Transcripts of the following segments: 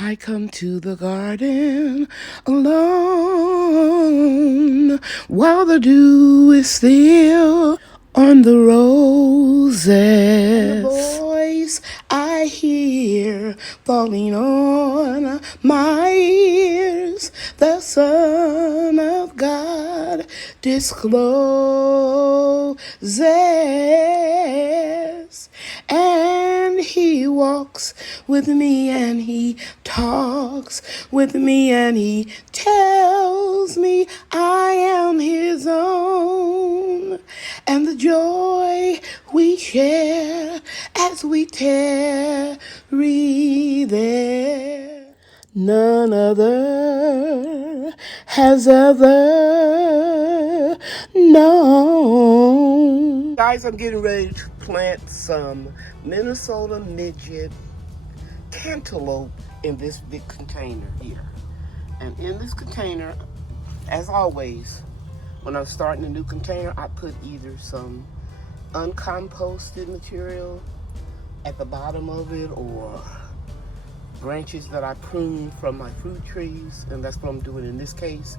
I come to the garden alone while the dew is still on the roses. And the voice I hear falling on my ears, the Son of God discloses. And he walks with me and he talks with me and he tells me I am his own. And the joy we share as we tarry there, none other has ever known. Guys, I'm getting ready to plant some Minnesota Midget Cantaloupe in this big container here. And in this container, as always, when I'm starting a new container, I put either some uncomposted material at the bottom of it or branches that I pruned from my fruit trees, and that's what I'm doing in this case.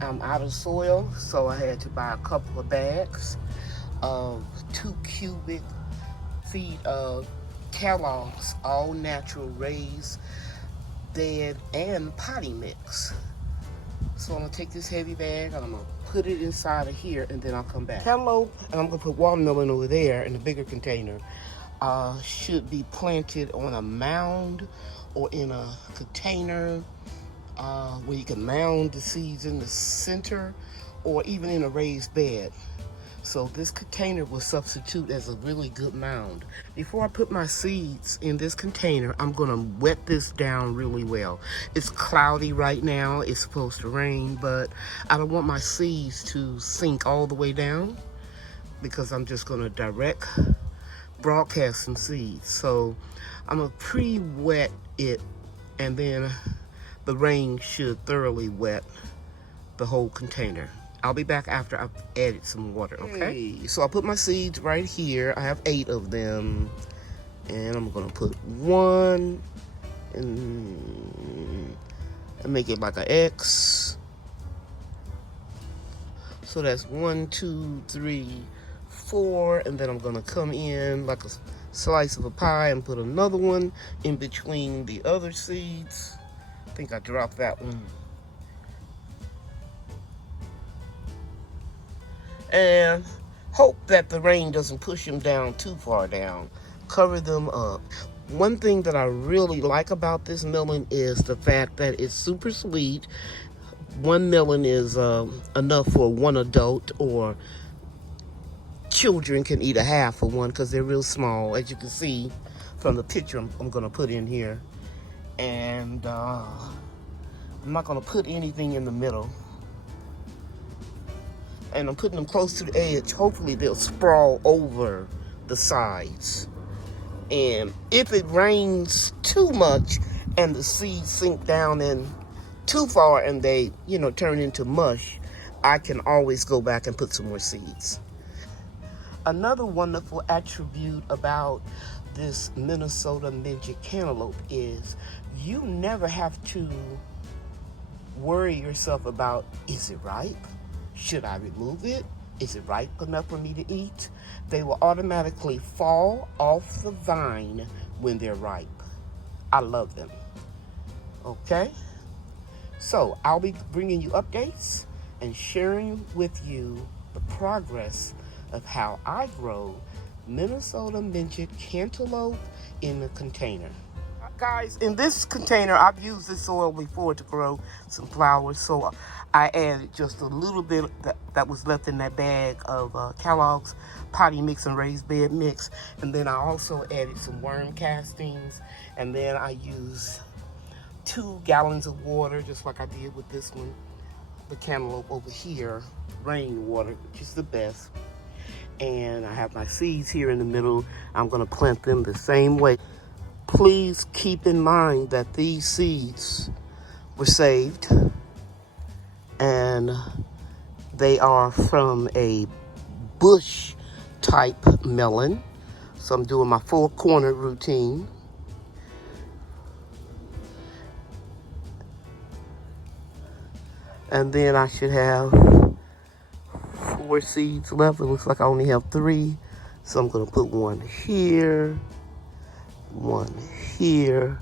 I'm out of soil, so I had to buy a couple of bags of 2 cubic feet of Kellogg's all natural raised bed and potty mix. So I'm gonna take this heavy bag and I'm gonna put it inside of here, and then I'll come back. Cantaloupe, and I'm gonna put watermelon over there in the bigger container, should be planted on a mound or in a container where you can mound the seeds in the center, or even in a raised bed. So this container will substitute as a really good mound. Before I put my seeds in this container, I'm gonna wet this down really well. It's cloudy right now, it's supposed to rain, but I don't want my seeds to sink all the way down because I'm just gonna direct broadcast some seeds. So I'm gonna pre-wet it, and then the rain should thoroughly wet the whole container. I'll be back after I've added some water, okay? So I'll put my seeds right here. I have 8 of them. And I'm gonna put 1 and make it like an X. So that's 1, 2, 3, 4. And then I'm gonna come in like a slice of a pie and put another one in between the other seeds. I think I dropped that one. And hope that the rain doesn't push them down too far down. Cover them up. One thing that I really like about this melon is the fact that it's super sweet. 1 melon is enough for 1 adult, or children can eat a half of one because they're real small, as you can see from the picture I'm going to put in here. And I'm not going to put anything in the middle. And I'm putting them close to the edge. Hopefully they'll sprawl over the sides. And if it rains too much and the seeds sink down in too far and they, turn into mush, I can always go back and put some more seeds. Another wonderful attribute about this Minnesota Midget Cantaloupe is you never have to worry yourself about, is it ripe? Should I remove it? Is it ripe enough for me to eat? They will automatically fall off the vine when they're ripe. I love them. Okay? So I'll be bringing you updates and sharing with you the progress of how I grow Minnesota Midget Cantaloupe in a container. Guys, in this container, I've used this soil before to grow some flowers, so I added just a little bit that was left in that bag of Kellogg's potty mix and raised bed mix, and then I also added some worm castings, and then I used 2 gallons of water, just like I did with this one, the cantaloupe over here, rainwater, which is the best. And I have my seeds here in the middle. I'm going to plant them the same way. Please keep in mind that these seeds were saved, and they are from a bush type melon. So I'm doing my 4-corner routine. And then I should have 4 seeds left. It looks like I only have 3. So I'm gonna put one here, one here.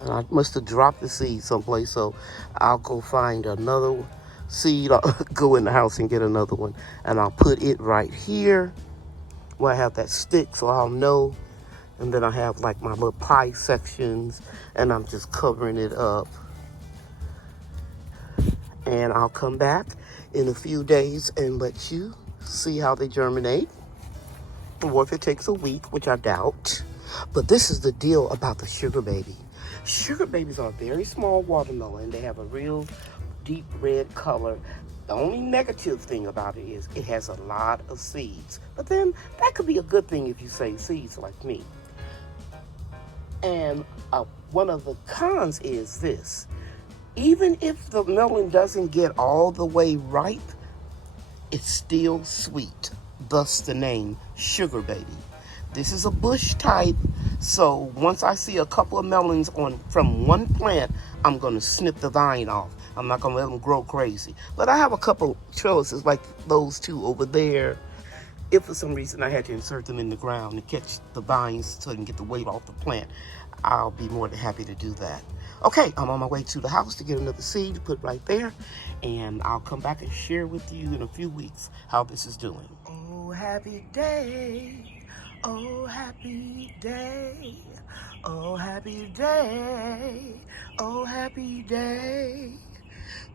And I must have dropped the seed someplace, so I'll go find another seed. I'll go in the house and get another one. And I'll put it right here where I have that stick, so I'll know. And then I have like my little pie sections, and I'm just covering it up. And I'll come back in a few days and let you see how they germinate. Or if it takes a week, which I doubt. But this is the deal about the sugar baby. Sugar babies are a very small watermelon. They have a real deep red color. The only negative thing about it is it has a lot of seeds. But then that could be a good thing if you save seeds like me. And one of the cons is this. Even if the melon doesn't get all the way ripe, it's still sweet. Thus the name sugar baby. This is a bush type, so once I see a couple of melons from one plant, I'm gonna snip the vine off. I'm not gonna let them grow crazy. But I have a couple trellises like those two over there. If for some reason I had to insert them in the ground to catch the vines so I can get the weight off the plant, I'll be more than happy to do that. Okay, I'm on my way to the house to get another seed to put right there, and I'll come back and share with you in a few weeks how this is doing. Oh, happy day. Oh, happy day. Oh, happy day. Oh, happy day.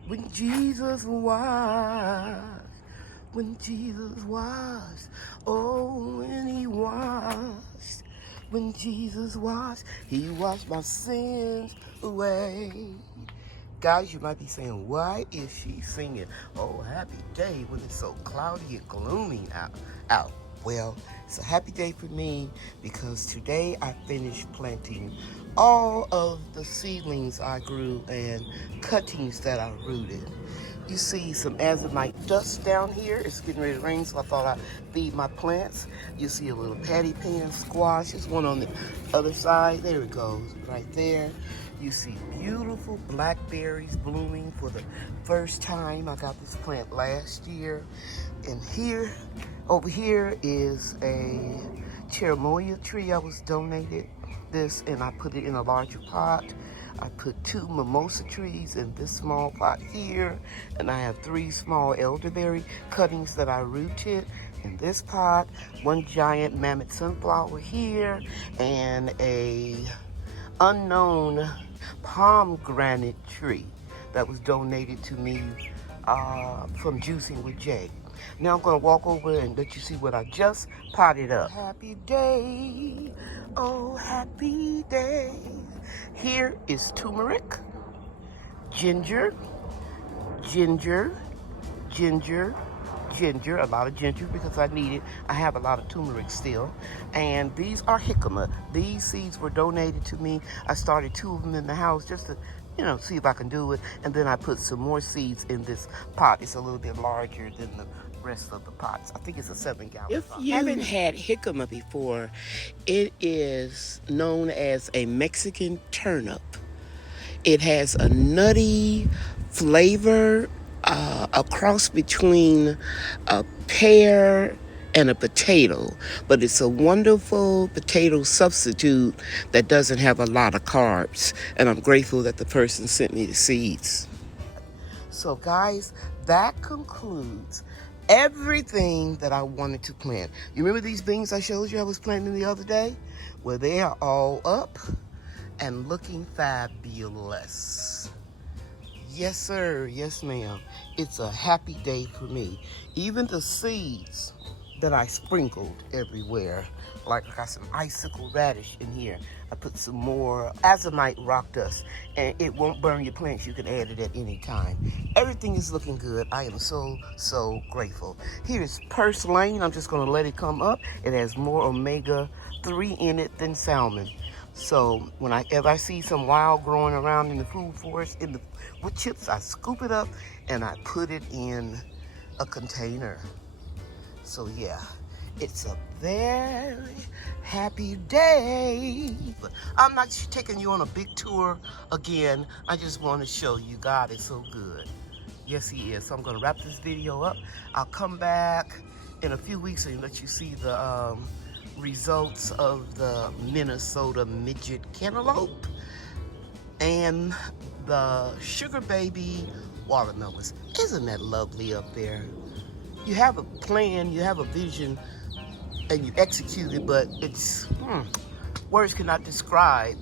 When Jesus washed. When Jesus washed. Oh, when he washed. When Jesus washed, he washed my sins away. Guys, you might be saying, why is she singing "Oh, happy day" when it's so cloudy and gloomy out? Well, it's a happy day for me because today I finished planting all of the seedlings I grew and cuttings that I rooted. You see some azomite dust down here. It's getting ready to rain, so I thought I'd feed my plants. You see a little patty pan squash. There's one on the other side. There it goes, right there. You see beautiful blackberries blooming for the first time. I got this plant last year. And here, over here is a Cherimoya tree I was donated this, and I put it in a larger pot. I put 2 mimosa trees in this small pot here, and I have 3 small elderberry cuttings that I rooted in this pot, 1 giant mammoth sunflower here, and a unknown pomegranate tree that was donated to me from Juicing with Jay. Now I'm gonna walk over and let you see what I just potted up. Happy day, oh happy day. Here is turmeric, ginger, ginger, ginger, ginger, a lot of ginger because I need it. I have a lot of turmeric still. And these are jicama. These seeds were donated to me. I started 2 of them in the house just to, see if I can do it. And then I put some more seeds in this pot. It's a little bit larger than the rest of the pots. I think it's a 7-gallon If pot. you haven't had jicama before, it is known as a Mexican turnip. It has a nutty flavor, a cross between a pear and a potato, but it's a wonderful potato substitute that doesn't have a lot of carbs, and I'm grateful that the person sent me the seeds. So guys, that concludes everything that I wanted to plant. You remember these beans I showed you I was planting the other day? Well, they are all up and looking fabulous. Yes, sir. Yes, ma'am. It's a happy day for me. Even the seeds that I sprinkled everywhere, like I got some icicle radish in here. I put some more azomite rock dust, and it won't burn your plants. You can add it at any time. Everything is looking good. I am so grateful. Here's purslane. I'm just going to let it come up. It has more omega-3 in it than salmon. So if I see some wild growing around in the food forest in the wood chips, I scoop it up and I put it in a container. So yeah, It's a very happy day. But I'm not taking you on a big tour again. I just want to show you God is so good. Yes, he is. So I'm going to wrap this video up. I'll come back in a few weeks and let you see the results of the Minnesota Midget Cantaloupe and the Sugar Baby watermelons. Isn't that lovely up there? You have a plan, you have a vision, and you execute it, but it's, words cannot describe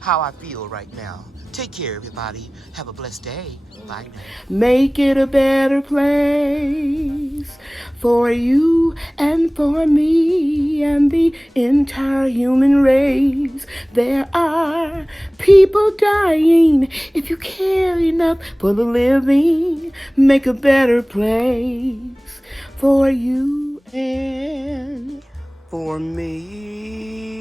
how I feel right now. Take care, everybody. Have a blessed day. Bye. Make it a better place for you and for me and the entire human race. There are people dying. If you care enough for the living, make a better place for you and for me.